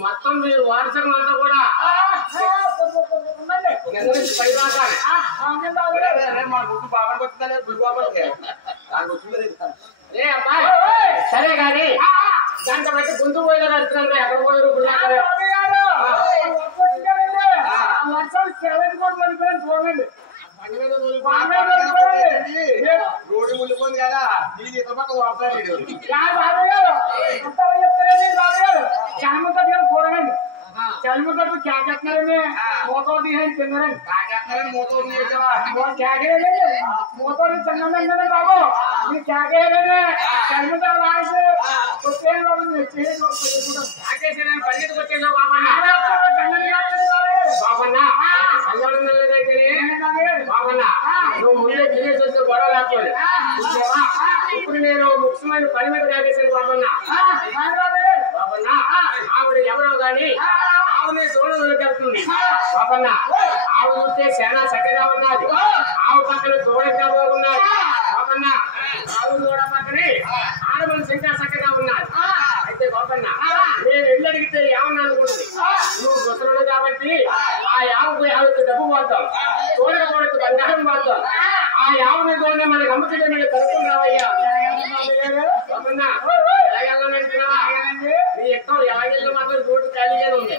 మొత్తం మీ వారసత్వం అంతా కూడా సరే కానీ దాంట్లో బట్టి గుంతు పోయిన వస్తున్నారు ఎక్కడ పోయారు చూడండి రోడ్డు ముళ్ళిపోయింది కదా నీకు ఇంత పక్క వాడతాడు చూడండి చలిముద్దరు కేకేస్తున్నారండి మూతలు తీసేసి తిన్నారండి కాకేస్తున్నారని మూతలు మూతలు తిన్నానండి బాబు మీరు కేకేయండి చలిముద్దరు వాడితే పరిగెత్తుకు వచ్చేది బాబన్నా బాబన్నా నువ్వు ముందే తినేసి వస్తే గొడవ లేకపోతే ఇప్పుడు నేను ముఖ్యమైన పని మీద కాకేసాను బాబన్నా బాబన్నా ఆవిడ ఎవరో గాని ఆవుని తోడులోకి వెళ్తుంది బాబన్నా ఆవు చూస్తే చాలా చక్కగా ఉన్నది ఆవు పక్కన తోడగా బాగున్నది బాబన్నా ఆవు తోడ పక్కనే ఆడమనిషి ఇంకా చక్కగా ఉన్నది అయితే బాబన్నా నేను ఇల్లు అడిగితే ఏమన్నా అనుకుంటుంది నువ్వు ముసలుడు కాబట్టి ఆ ఆవుకు ఆవుతో డబ్బు పోతాం తోడక తోడకు బంగారం పోతాం ఆ ఆవుని తోడే మనకు అమ్ముతుంటే మీరు కలుపుకుని రావయ్యా బాబన్నా ఎలాగెళ్ళమంటున్నావా నీ ఎక్కువ ఎలాగెళ్ళి మాత్రం రోడ్డు ఖాళీగానే ఉంది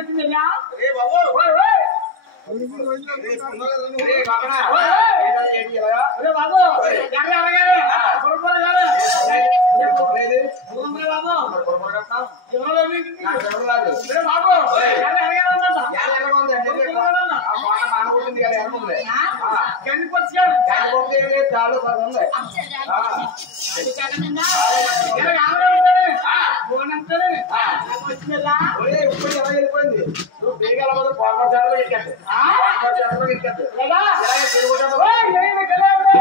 వచ్చిందా ఏ బాబు ఓయ్ ఓయ్ ఏ బాబనా ఏంటి ఇలా ఒరే బాబు ఎక్కడ అడగాలి కొడుకోవాలి లేదు బాబు కొరకొరగట్టా ఎవరో మీకు నాకు ఎవరు రాదు ఒరే బాబు ఎక్కడ అడగాలన్నా యాల ఎరగొంది అంటే ఆ బాణ బాణకుంది కదా ఎరగొంది గండికొచ్చాడు దానికొస్తే చాలు సగం ఉంది ఇలా ఆడగాలి ఫోన్ అంటానే వచ్చిందా ఒరే ఇప్పుడు ఎలా వెళ్ళిపోయింది నువ్వు బేగాల మీద పోగొట్టాడు ఎక్కాడు పోగొట్టాడు ఎక్కాడు లేదా ఇలాగే తిరుగుతాడు ఓయ్ నేను గెలవడే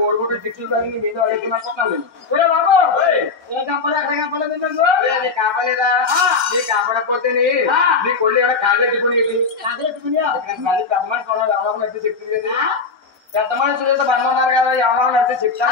కోడిగుడ్డు చిక్కులు తగిలి మీద అడుగుతున్నట్టున్నాను కాపలేదా నీ కాపాడకపోతే నీ కొళ్ళు ఏమైనా కాగెట్టుకునేది మళ్ళీ పెద్ద మనిషి కొన్నాడు ఎవరో నడిచి చెప్తుంది కదా పెద్ద మనిషి చూస్తే బంధం ఉన్నారు కదా ఎవరో నడిచి చెప్తా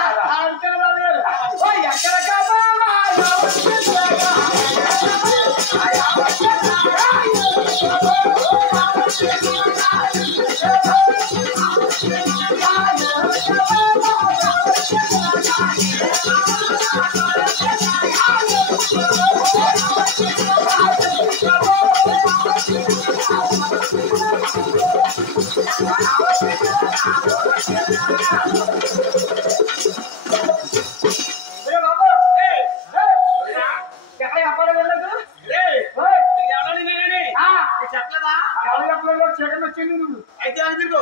అయితే తిరుగు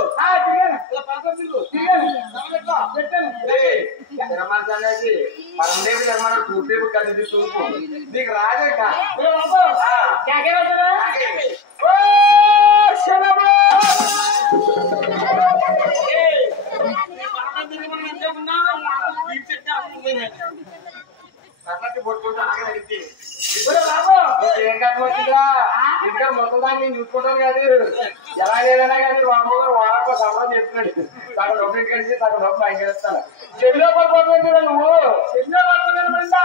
అనేది పరందేవి నిర్మాణం తూర్పు కలిసి తూర్పు నీకు రాజే పట్టుకుంటా ఏం కట్టం వచ్చిందా ఇంకా మొత్తం దాన్ని నేను చూసుకుంటాను కాదు ఎలా లేదన్నా కానీ వామగారు వారానికి సంబరం చెప్తున్నాడు సగం డబ్బు ఇంటికి కలిసి సగం డబ్బు బయట వెళ్తాను చెల్లిలో పడిపోతుంది నువ్వు చెల్లిలో పడిపోతా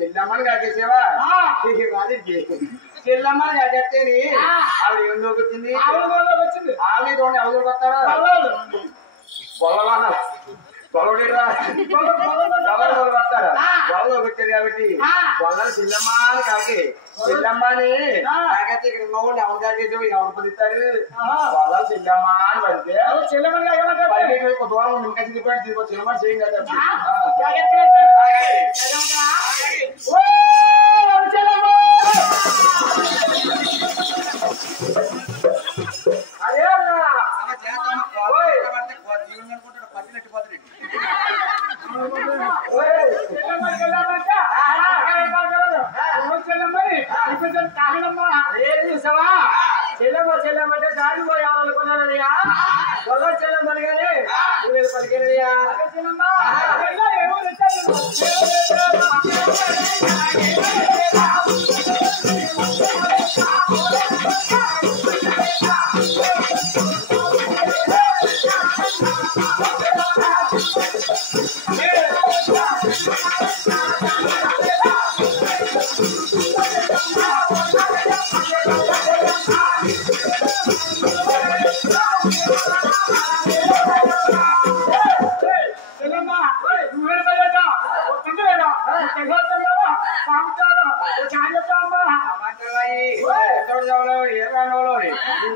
చెల్లమ్మని కాకేసేవా చెల్లమ్మని కాకేస్తేని ఆవిడ ఏం దొరుకుతుంది ఆవిడ చూడండి ఎవరు దొరుకుతారా పొలవాన పొలవడేరా వస్తారా పొలం వచ్చారు కాబట్టి పొలాలు చెల్లమ్మని కాకి చెల్లమ్మని కాకైతే ఇక్కడ ఉన్నవాళ్ళు ఎవరు కాకేసావు ఎవరు పడిస్తారు పొలాలు చెల్లమ్మ అని పడితే చెల్లమ్మని దూరం ఇంకా చిరిపోయి చెల్లమ్మని చేయం కదా అదే చెల్లమ్మంటే దాడి పోయాలనుకున్నానయ్యా చెల్లమ్మని కానీ పలికేనయ్యా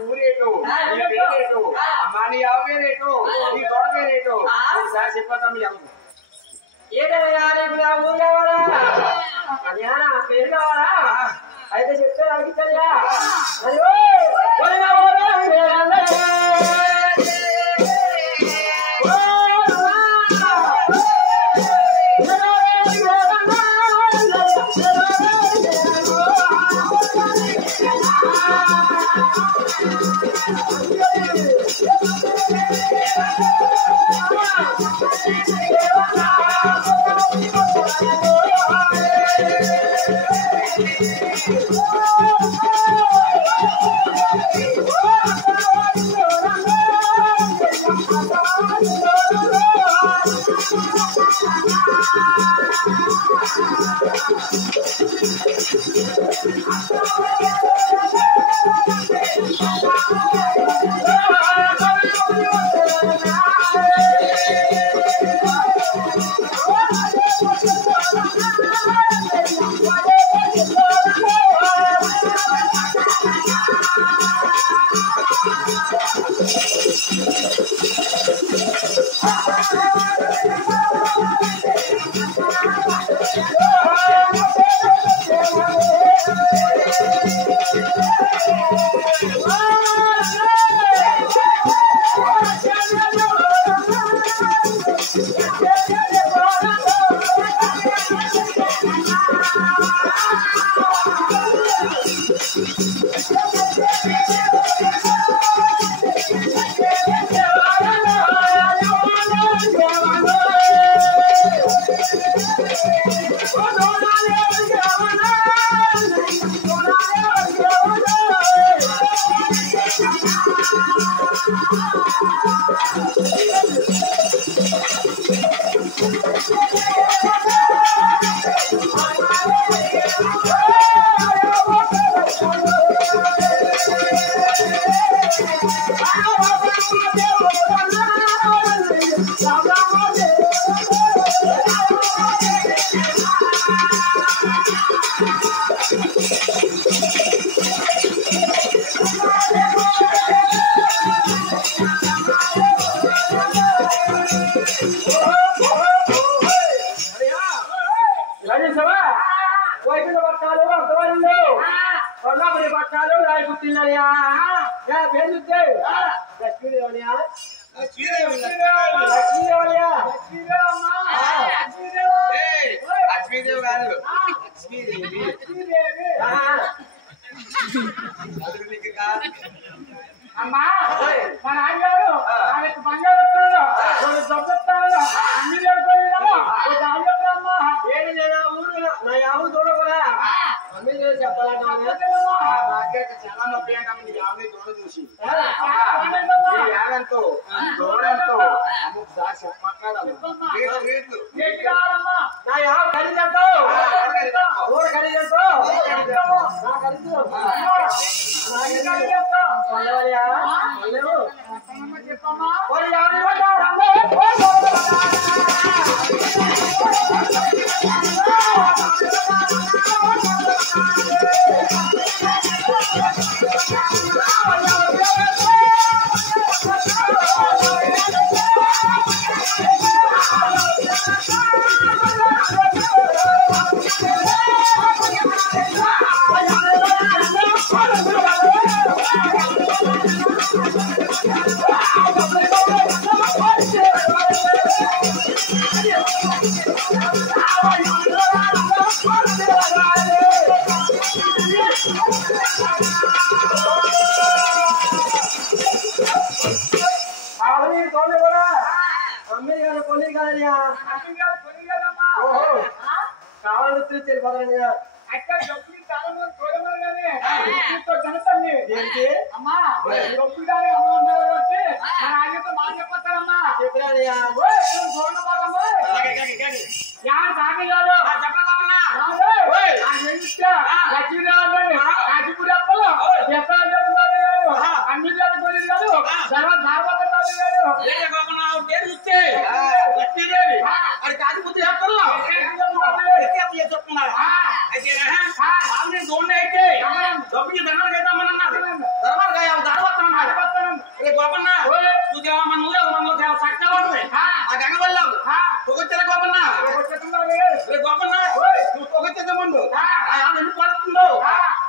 ఊరేటు పేరేటు అమ్మా నీ ఆవు పేరేటు నీ తోట పేరేటు ఈసారి చెప్పండి మీ అమ్మ ఏదయ్యా ఊరు కావాలా అదే పేరు కావాలా అయితే చెప్తే అడిగిద్దయ్యా అయ్యో అమ్మా మా నాన్నగారు ఆయనకు బంగారు రెండు దొబ్బెత్తాను అన్ని అమ్మా ఏమి లేదా ఊరు నా యావు చూడకూడా అన్ని చెప్పాలంటే చాలా నొప్పి అంటాము నీ యావని చూడ చూసి యాగంతో చూడంతో నా యావ ఖరీదంతో ఊరు ఖరీదంతో నా ఖరీదు చెప్పమ్మా అమ్మా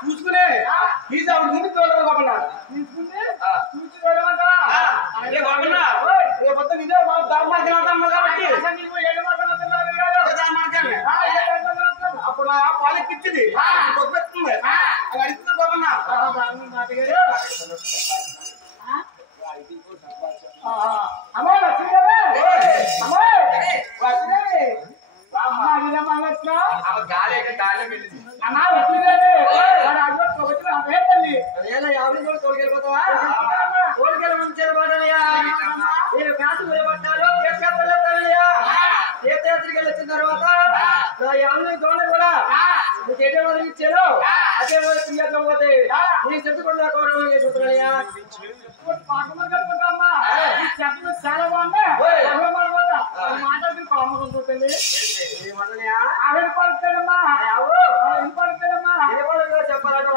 చూసుకునే ముందు రేపొద్దు ఇదే అప్పుడు పాలెక్కిచ్చింది అది అడుగుతుంది బాబన్నా ఎవరిని తోలుకెళ్ళిపోతావా తోలుకెళ్ళి ముంచే పడ్డానయ్యా నేను కాసు పట్టాను తీర్థయాత్రకి వెళ్ళి వచ్చిన తర్వాత నా ఎవరిని తోడు కూడా నీకు ఎటే వదిలి ఇచ్చాను అదే పోతే నీకు చెప్పుకుంటా కోరమని చెప్తున్నాయ్యా చాలా బాగుంది మాట్లాడుతూ కామకం చూపండి ఆవిడ పడుతాడమ్మా పడుతాడమ్మా చెప్పాలంటే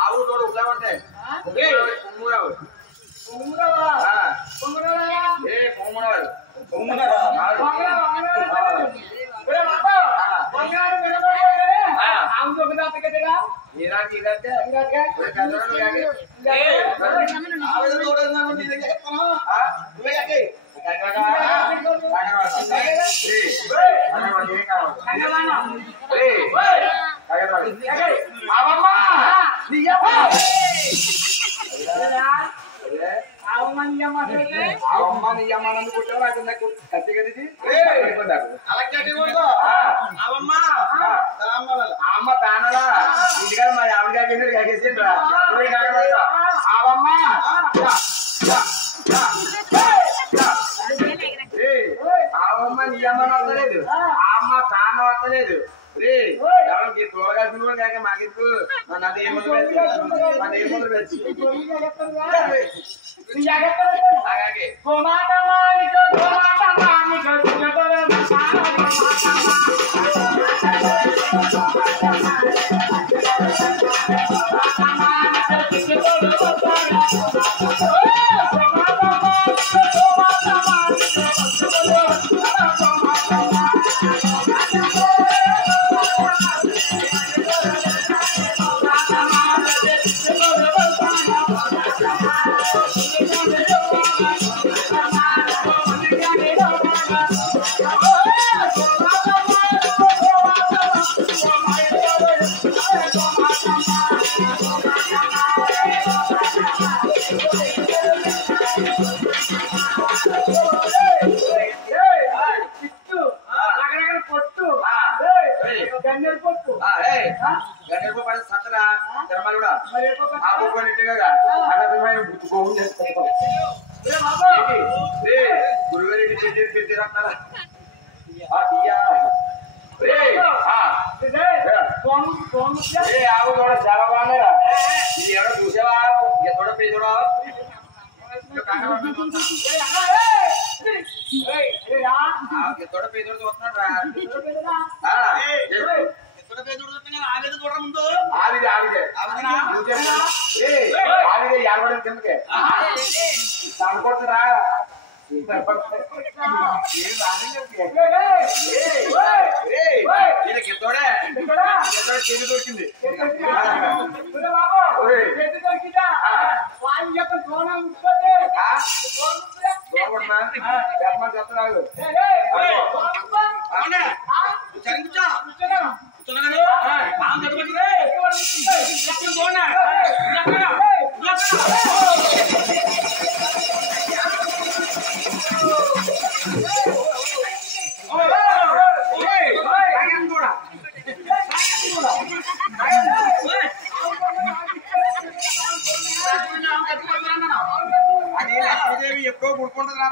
ఆవు తోడు ఉంటామంటే అమ్మ తానలా ఇంటికాడ మరి ఆవిడ ఆవమ్మ నీ అమ్మ వస్తలేదు అమ్మ తాన వస్తలేదు రే ఎవరికి తోడగాల్సిన కూడా కాక మాకెందుకు నన్ను ఏమన్నా అలాగే సత్తరా తిరుమల కూడా ఆ గురుగారెడ్డి పెట్టి రక్తారా ఆవు కూడా చాలా బాగున్నారా ఇది ఎవరో చూసావా ఎక్కడో పేదోడా ఎక్కడో పేదోడు చూస్తున్నాడు రా ఆవిదే ఆవిదే ఆవిదే యాభై కిందకే అనుకుంటురా చేతి దొరికింది చెప్తున్నాడు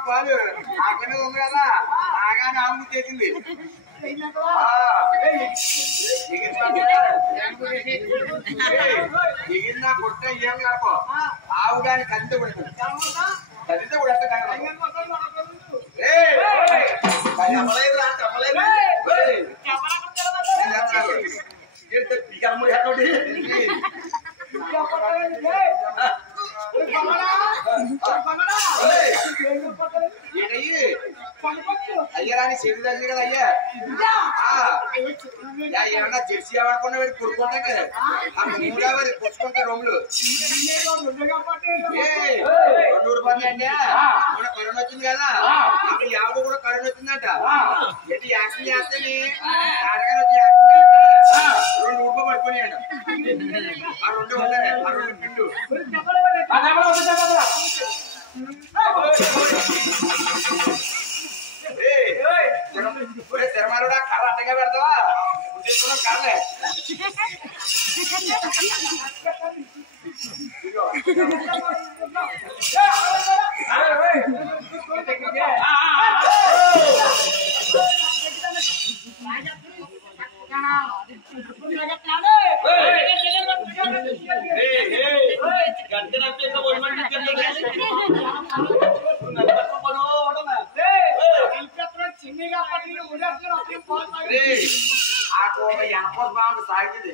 పాలు ఆకలి మీద ఉంది కదా ఆగానే ఆము చేసింది ఎగిరినా కొట్ట ఏం కాకో ఆవు దాన్ని కదితే కొడుతుంది కదితే కూడా అయ్యారాని చెడు తల్లి కదా అయ్యా ఏమన్నా జెర్సీ ఆడుకున్నా వీడు కొడుకుంటాం కదా మూడా మరి పుచ్చుకుంటా రొమ్ములు 2 రూపాయలు అండి మన కరోనా వచ్చింది కదా అప్పుడు యాభై కూడా కరోనా వచ్చిందంట ఎటు యాక్సిడెంట్ చేస్తే ఆడగానే వచ్చి యాక్సిడెంట్ చేస్తే 2 రూపాయలు పట్టుకుని అంట ఆ 2 ఉంటాయి ఆ 2 పిండు తెరమారుడా కర్ర అడ్డగా పెడతావా ఉద్దేశం కర్రలే బాగుంది సాగింది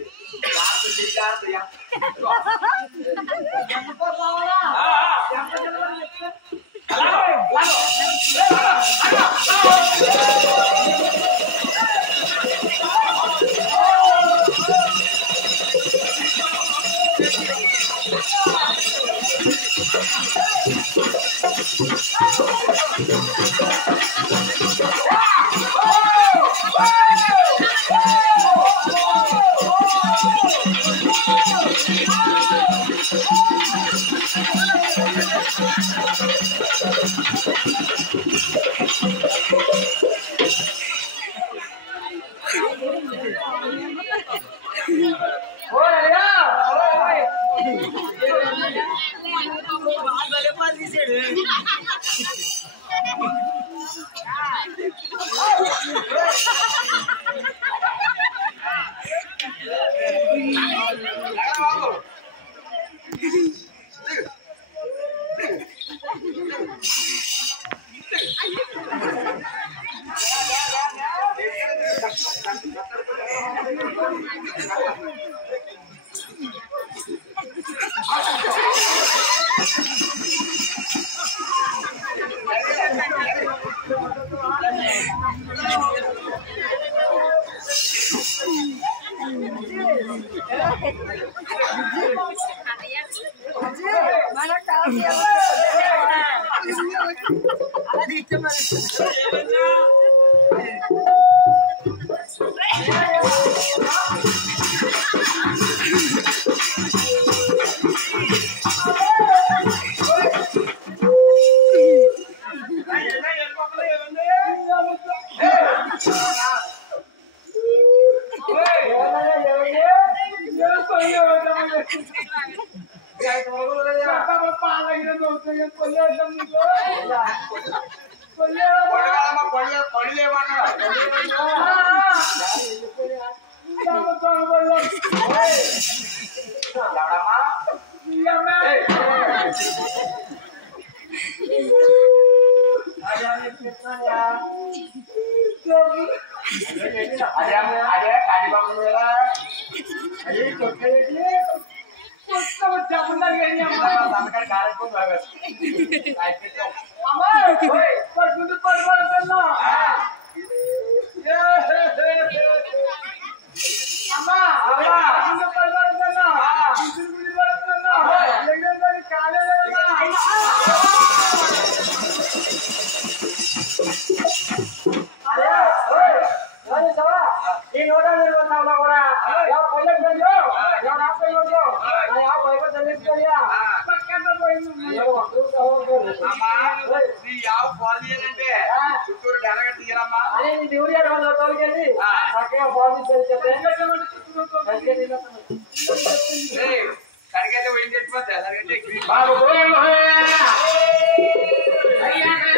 అదే కాడిబాబు చుట్టూరు డెలగా తీయరమ్మా సరిగైతే పోయింది